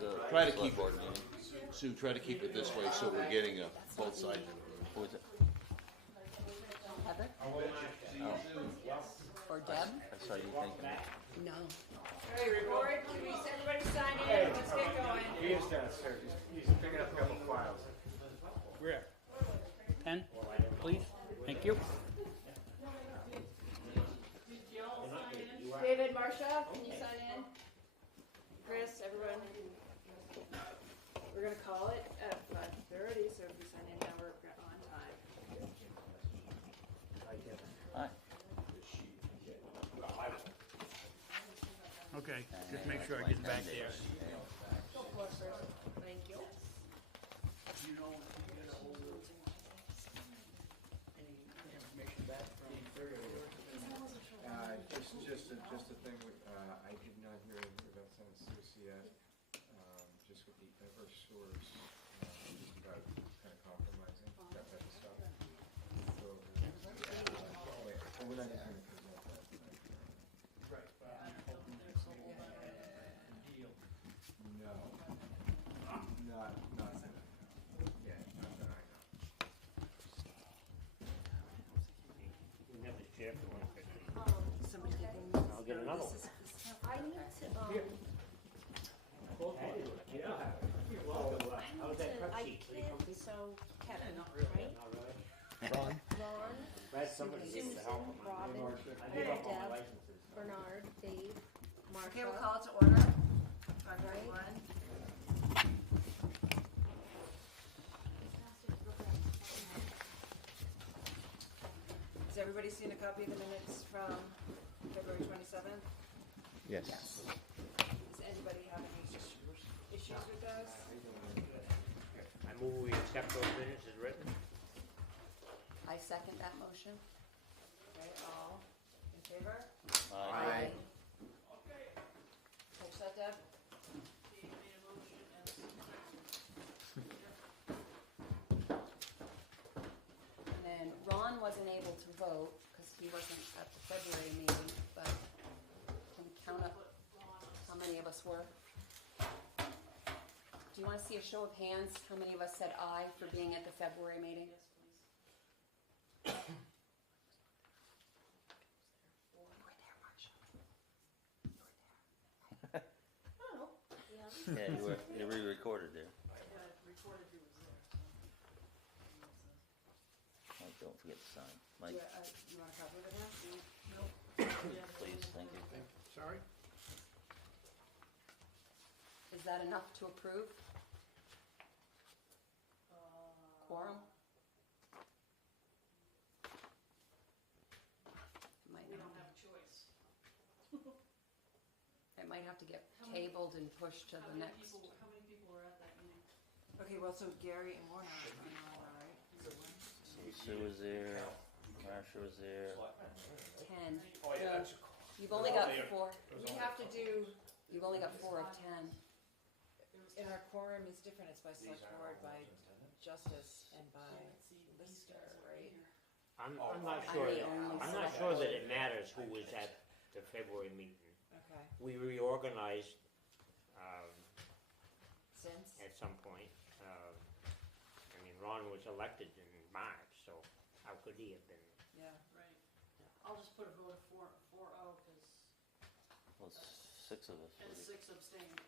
the Try to select keep board it, meeting. Sue, try to keep it this way so we're getting both sides. Who is it? Heather Oh, or Deb? I saw you thinking that. No. Hey, record, please, everybody sign in, let's get going. He is downstairs. He's picking up a couple files. Where? Pen, please. Thank you. David, Marcia, can you sign in? Chris, everyone. We're gonna call it at 5:30, so if you sign in now, we're on time. Hi. Okay, just make sure I get back there. Go for it, Chris. Thank you. Just a thing with, I did not hear about San Souci yet, just with the Eversource, just about kind of compromising, that type of stuff. So, we're not even gonna present that tonight. No, not that. Yeah, not that I know. We have the chair for 150. Somebody taking I'll get another one. I need to, I can't, so Kevin, right? Ron? Ron, Glad somebody needs to help him. Robin, I gave up on my Deb, licenses. Bernard, Dave, Okay, we'll Martha. call it to order. 5:31. Has everybody seen a copy of the minutes from February 27th? Yes. Does anybody have any issues with those? I move we accept those minutes as written. I second that motion. Okay, all in favor? Aye. Catch that, Deb? And then Ron wasn't able to vote because he wasn't at the February meeting, but can we count up how many of us were? Do you want to see a show of hands? How many of us said aye for being at the February meeting? You were there, Marcia. You were there. Yeah, you were re-recorded there. Oh, don't forget to sign. Mike, You want a copy of it now? please, thank you. Sorry? Is that enough to approve? Quorum? We don't have a choice. It might have to get tabled and pushed to the next. How many people were at that meeting? Okay, well, so Gary and Warner are all right. Sue was there, Marcia was there. 10. No, you've only got 4. We have to do, You've only got 4 of 10. and our quorum is different, it's by select board, by justice, and by lister, right? I'm not I'm sure, the only I'm not select sure that board. it matters who was at the February meeting. Okay, We reorganized, since, at some point. I mean, Ron was elected in March, so how could he have been? yeah. Right. I'll just put a vote of 4-0, because, Well, 6 of us. and 6 abstained.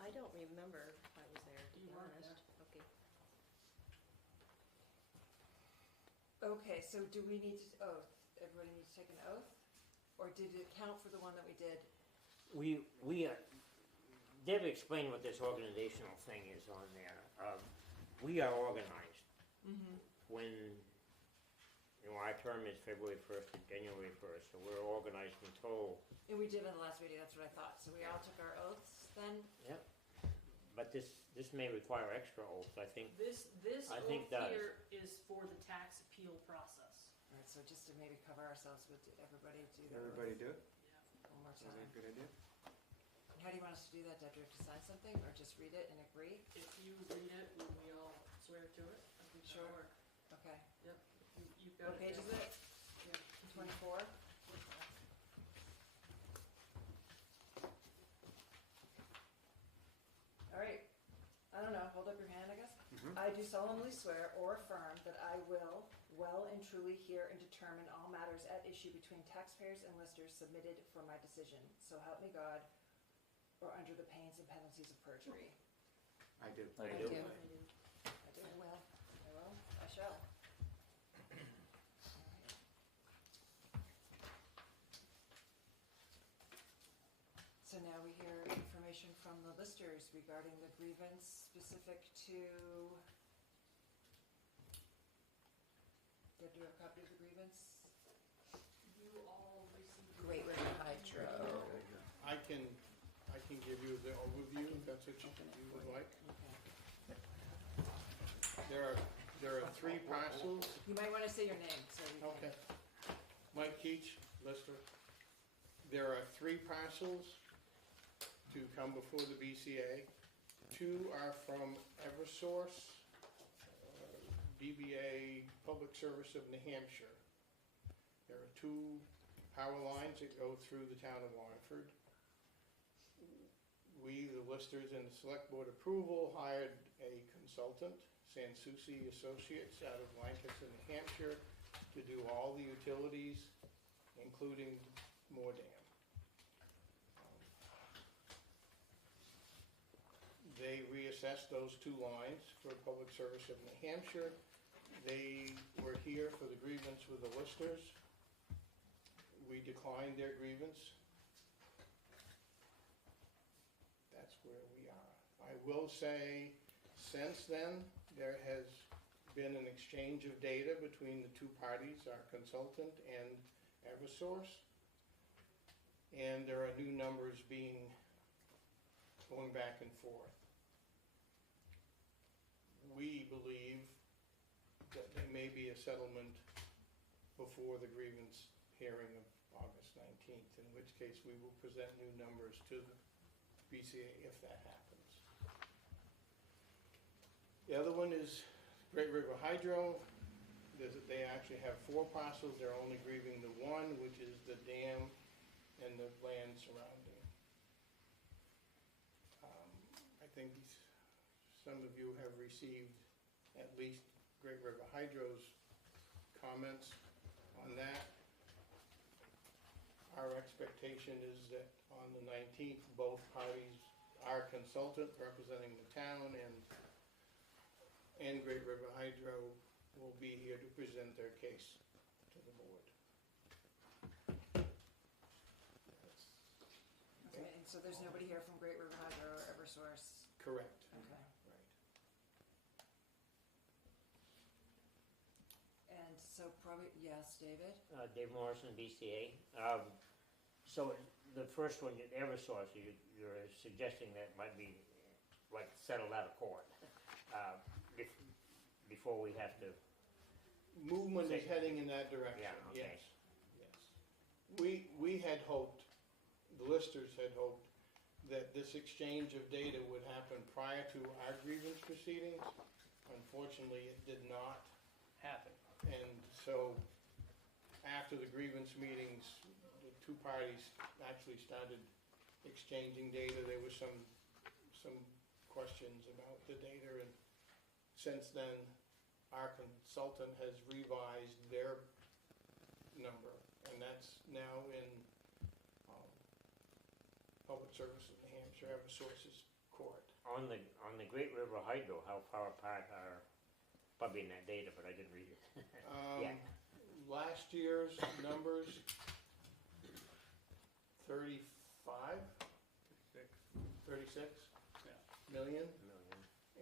I don't remember if I was there, to You be weren't honest. Okay. Okay, so do we need to oath? Everybody needs to take an oath? Or did it count for the one that we did? Deb explained what this organizational thing is on there. We are organized. Mm-hmm. When, our term is February 1st to January 1st, so we're organized until, And we did in the last meeting, that's what I thought. So we all took our oaths then? but this may require extra oaths, I think. This I oath think does. here is for the tax appeal process. All right, so just to maybe cover ourselves, would everybody do their Everybody oath do it? one more Sounds time? like a good idea. And how do you want us to do that? Do we have to sign something or just read it and agree? If you read it and we all swear to it, I think Sure. that'll work. Okay. You've got What it. page is it? 24? All right, I do solemnly swear or affirm that I will well and truly hear and determine all matters at issue between taxpayers and listers submitted for my decision. So help me God, or under the pains and penalties of perjury. I do. I I do. do. I do. I will. I will. I shall. So now we hear information from the listers regarding the grievance specific to. Do you have a copy of the grievance? You all received. Great River Hydro. I can give you the overview, if that's what you would like. Okay. There are three parcels. You might want to say your name, so we can. Okay. Mike Keach, Lister. There are three parcels to come before the BCA. Two are from Eversource, DBA Public Service of New Hampshire. There are two power lines that go through the town of Wallingford. We, the listers and the select board approval, hired a consultant, Sanssouci Associates out of Lancaster, New Hampshire, to do all the utilities, including Moore Dam. They reassessed those two lines for Public Service of New Hampshire. They were here for the grievance with the listers. We declined their grievance. That's where we are. I will say, since then, there has been an exchange of data between the two parties, our consultant and Eversource. And there are new numbers going back and forth. We believe that there may be a settlement before the grievance hearing of August 19th, in which case we will present new numbers to the BCA if that happens. The other one is Great River Hydro. They actually have four parcels. They're only grieving the one, which is the dam and the land surrounding. I think some of you have received at least Great River Hydro's comments on that. Our expectation is that on the 19th, both parties, our consultant representing the town and Great River Hydro will be here to present their case to the board. Okay, and so there's nobody here from Great River Hydro or Eversource? Correct. Okay. Right. And so probably, yes, David? Dave Morrison, BCA. So the first one, Eversource, you're suggesting that might be like settled out of court before we have to. Movement is heading in that direction, Yeah, okay. yes. We had hoped, the listers had hoped, that this exchange of data would happen prior to our grievance proceedings. Unfortunately, it did not happen. And so, after the grievance meetings, the two parties actually started exchanging data. There were some questions about the data, and since then, our consultant has revised their number, and that's now in Public Service of New Hampshire, Eversource's court. On the Great River Hydro, how far apart are, probably in that data, but I didn't read it. Yeah. Last year's numbers, 36 million,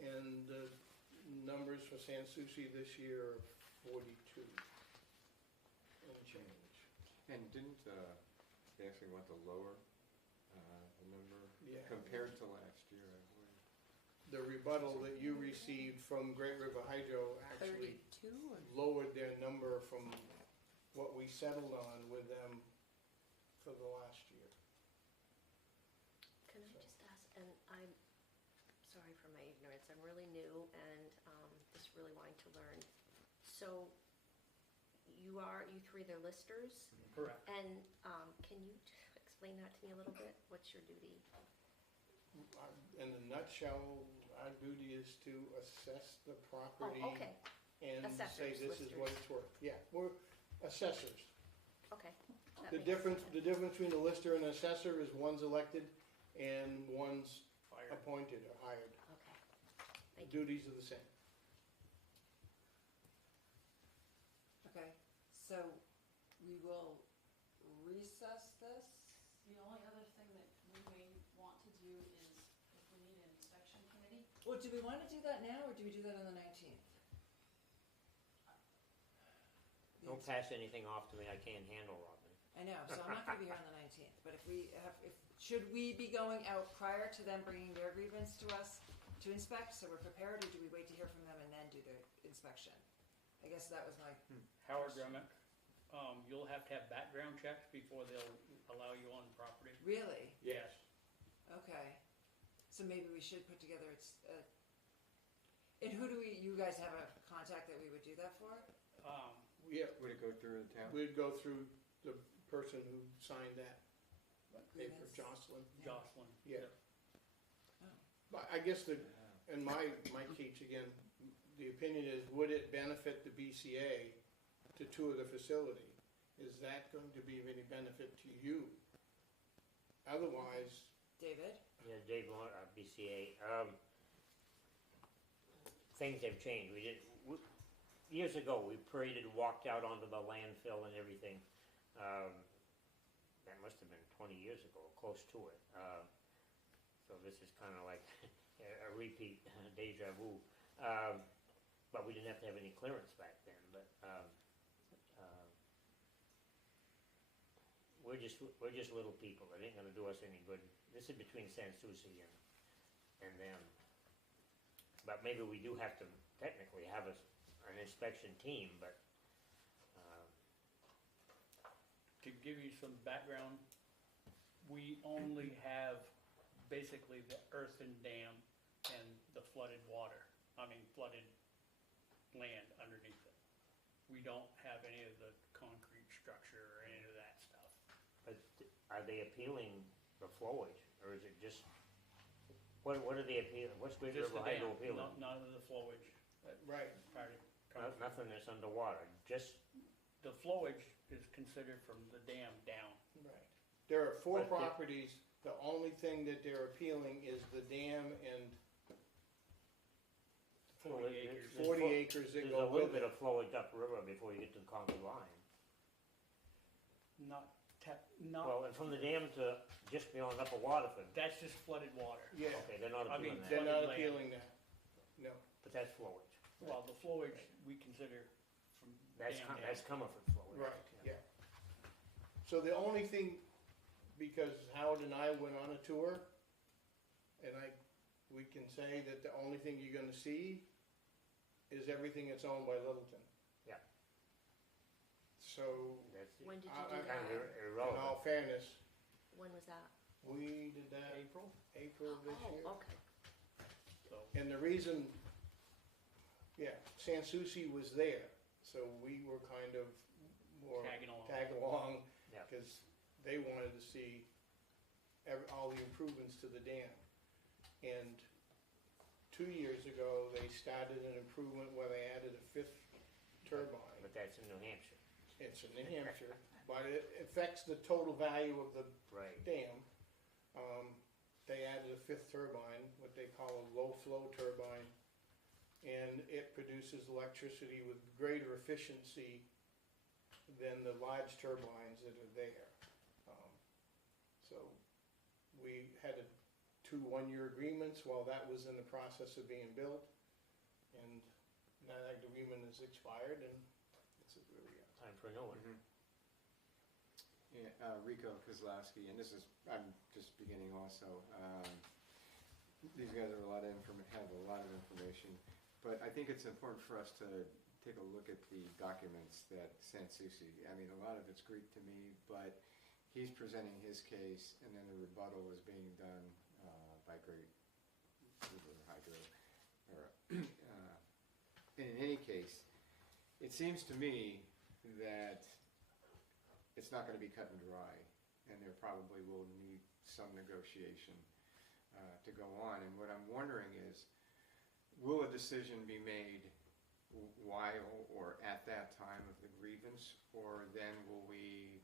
and the numbers for Sanssouci this year are 42 and change. And didn't, they actually want the lower, the number, Yeah. compared to last year, I believe. The rebuttal that you received from Great River Hydro actually 32 or? lowered their number from what we settled on with them for the last year. Can I just ask, and I'm sorry for my ignorance, I'm really new and just really wanting to learn. So you three, they're listers? Correct. And can you explain that to me a little bit? What's your duty? In a nutshell, our duty is to assess the property Oh, okay, and say Assessors, this is what listers. it's worth. Yeah, we're assessors. okay. That The makes difference, sense. the difference between a lister and assessor is one's elected and one's appointed or hired. Okay, The thank you. duties are the same. Okay, so we will recess this. The only other thing that we may want to do is if we need an inspection committee. Well, do we wanna do that now, or do we do that on the 19th? Don't pass anything off to me I can't handle, Robin. I know, so I'm not gonna be here on the 19th, but should we be going out prior to them bringing their grievance to us to inspect, so we're prepared, or do we wait to hear from them and then do the inspection? I guess that was my, Howard Remick, you'll have to have background checks before they'll allow you on the property. really? Yes. Okay, so maybe we should put together, and who do you guys have a contact that we would do that for? Yeah, Would it go through the town? we'd go through the person who signed that paper, Grievance? Jocelyn. Jocelyn. Yeah. Oh. But I guess and my Keach, again, the opinion is, would it benefit the BCA to tour the facility? Is that going to be of any benefit to you? Otherwise, David? Yeah, Dave, BCA, things have changed. Years ago, we paraded, walked out onto the landfill and everything. That must have been 20 years ago, close to it. So this is kind of like a repeat, deja vu. But we didn't have to have any clearance back then. But we're just little people. It ain't gonna do us any good. This is between San Souci and them. But maybe we do have to technically have an inspection team, but To give you some background, we only have basically the earthen dam and the flooded flooded land underneath it. We don't have any of the concrete structure or any of that stuff. but are they appealing the flowage, or is it just, what are they appealing? What's Great Just River the dam, Hydro appealing? none of the flowage. right, Part of concrete. Nothing that's underwater, just, The flowage is considered from the dam down. right. There are four But the- properties. The only thing that they're appealing is the dam and 40 acres. 40 acres that there's go a little with bit it. of flowage upriver before you get to the Concord line. Not, Well, and from the dam to just beyond Upper Waterford, that's just flooded water. Yeah, okay, they're not I mean, appealing that, they're not flooded land. appealing that. No. but that's flowage. Well, the flowage we consider from That's, dam down. that's coming from flowage. Right, yeah. So the only thing, because Howard and I went on a tour, and we can say that the only thing you're gonna see is everything that's owned by Littleton. Yeah. So, That's When did you I- do I- kind of that? in irrelevant. all fairness, When was that? we did that April, April of this year. Oh, okay. so. And the reason, San Souci was there, so we were kind of more Tagging along. tag along, Yeah. because they wanted to see all the improvements to the dam. And 2 years ago, they started an improvement where they added a fifth turbine. But that's in New Hampshire. It's in New Hampshire, but it affects the total value of the Right. dam. They added a fifth turbine, what they call a low-flow turbine, and it produces electricity with greater efficiency than the large turbines that are there. So we had 2 one-year agreements while that was in the process of being built, and now that agreement has expired, and this is where we are. Time for a new one. Mhm. Yeah, Rico Kozlowski, and I'm just beginning also. These guys have a lot of information, but I think it's important for us to take a look at the documents that San Souci. I mean, a lot of it's Greek to me, but he's presenting his case, and then the rebuttal is being done by Great River Hydro. In any case, it seems to me that it's not going to be cut and dry, and there probably will need some negotiation to go on. And what I'm wondering is, will a decision be made while or at that time of the grievance, or then will we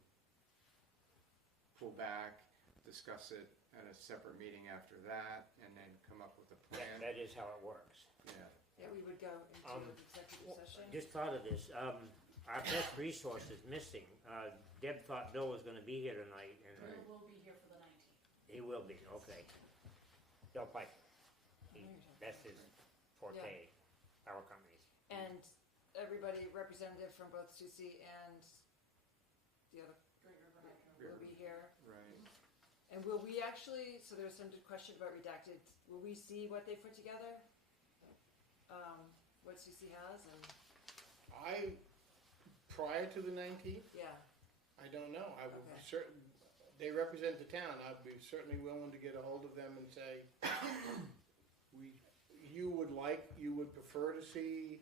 pull back, discuss it at a separate meeting after that, and then come up with a plan? That is how it works. Yeah. Yeah, we would go into executive session. Just thought of this, our best resource is missing. Deb thought Bill was gonna be here tonight, and Bill will be here for the 19th. he will be, okay. Bill Pike, that's his forte, our company's. And everybody, representative from both Susie and the other Great River Hydro. will be here. Right. And will we actually, so there was some question about redacted, will we see what they put together? What Susie has and, Prior to the 19th, yeah, I don't know. I would Okay. they represent the town. I'd be certainly willing to get a hold of them and say, you would prefer to see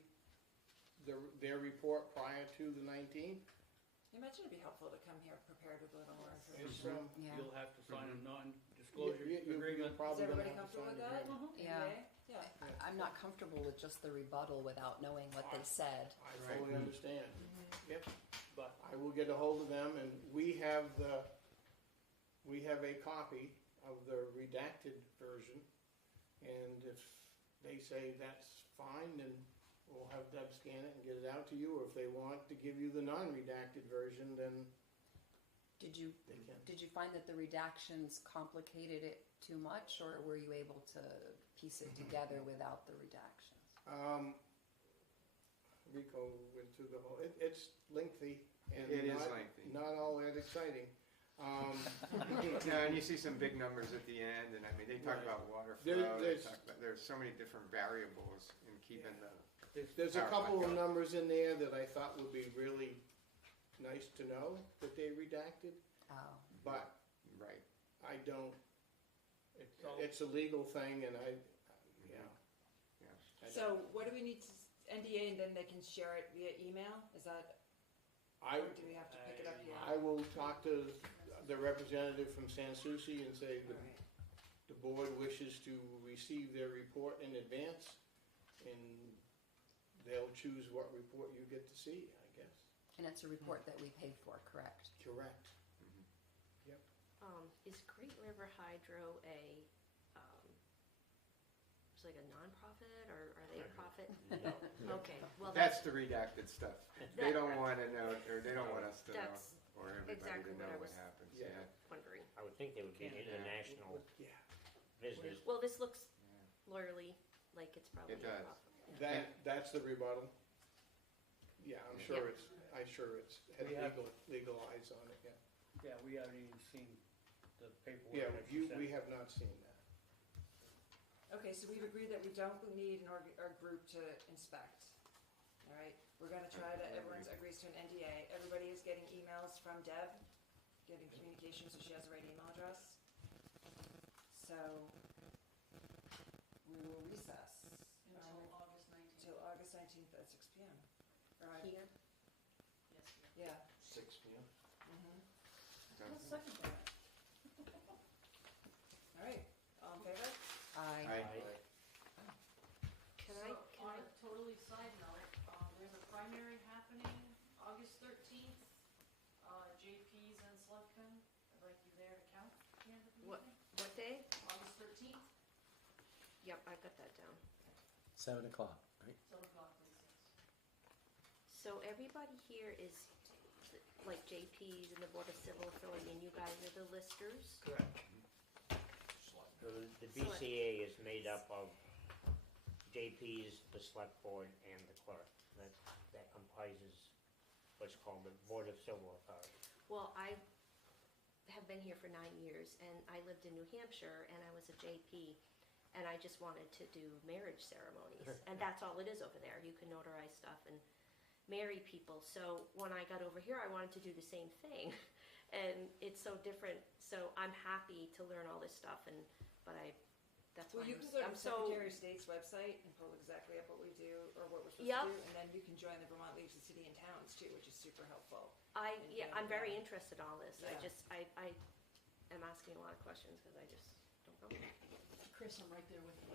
their report prior to the 19th? imagine it'd be helpful to come here prepared with a little more It's, information. Yeah. You'll have to sign a non-disclosure you're agreement. Is probably gonna everybody have to comfortable sign with an that? agreement. Yeah. Yeah. I'm not comfortable with just the rebuttal without knowing what they said. I fully understand. Yep. But I will get a hold of them, and we have a copy of the redacted version, and if they say that's fine, then we'll have Deb scan it and get it out to you, or if they want to give you the non-redacted version, then Did you they can. Did you find that the redactions complicated it too much, or were you able to piece it together without the redactions? Rico went through the whole, it's lengthy and It is not, lengthy. not all that exciting. Yeah, and you see some big numbers at the end, and I mean, they talk Right. about water There- flow, they there's- talk about, there's so many different variables in keeping the. There's a Power couple of going. numbers in there that I thought would be really nice to know that they redacted, Oh, but Right. I don't, So- it's a legal thing and I, yeah. Yeah. I So don't- what do we need to, NDA and then they can share it via email? Is that, I, or do we have to pick it up here? I will talk to the representative from San Souci and say the, Alright. the board wishes to receive their report in advance, and they'll choose what report you get to see, I guess. and it's a report that we paid for, correct? Correct. Is Great River Hydro it's like a nonprofit, or are they a profit? No. Okay, well, That's the redacted stuff. They That- don't wanna know, or they don't want us to know, That's or everybody exactly to what know I what was happens, Yeah. yeah. wondering. I would think they would be international Yeah. business. Well, this looks lawyerly, like it's probably It a does. profit. That's the rebuttal? Yeah, I'm sure Yeah. it's, had We have- legal eyes on it, yeah. Yeah, we haven't even seen the paperwork. Yeah, that you sent. we have not seen that. Okay, so we've agreed that we don't need our group to inspect. All right, we're gonna try to, everyone agrees to an NDA. Everybody is getting emails from Deb, getting communication, so she has the right email address. So, we will recess. Until August 19th. Till August 19th at 6 PM. All right, Here, Yes, dear. yeah. 6 p.m. I'll second that. All right, all in favor? I, can So, I, on a totally side note, there's a primary happening August 13th. JP's and Selectmen, I'd like you there to count the end of the What? meeting. what day? August 13th, Yep, I got that down. 7 o'clock, right? 7 o'clock, please, yes. So everybody here is like JP's and the Board of Civil Authority, and you guys are the listers? Correct. So the BCA is made up of JP's, the select board, and the clerk. That comprises what's called the Board of Civil Authority. Well, I have been here for 9 years, and I lived in New Hampshire, and I was a JP, and I just wanted to do marriage ceremonies, and that's all it is over there. You can notarize stuff and marry people. So when I got over here, I wanted to do the same thing, and it's so different. So I'm happy to learn all this stuff, but that's Well, why you can go to I'm the so. Secretary of State's website and pull exactly up what we do, or what we're supposed Yep. to do, and then you can join the Vermont Leagues of City and Towns too, which is super helpful. I'm very interested in all this. Yeah. I am asking a lot of questions because I just don't know. Chris, I'm right there with you.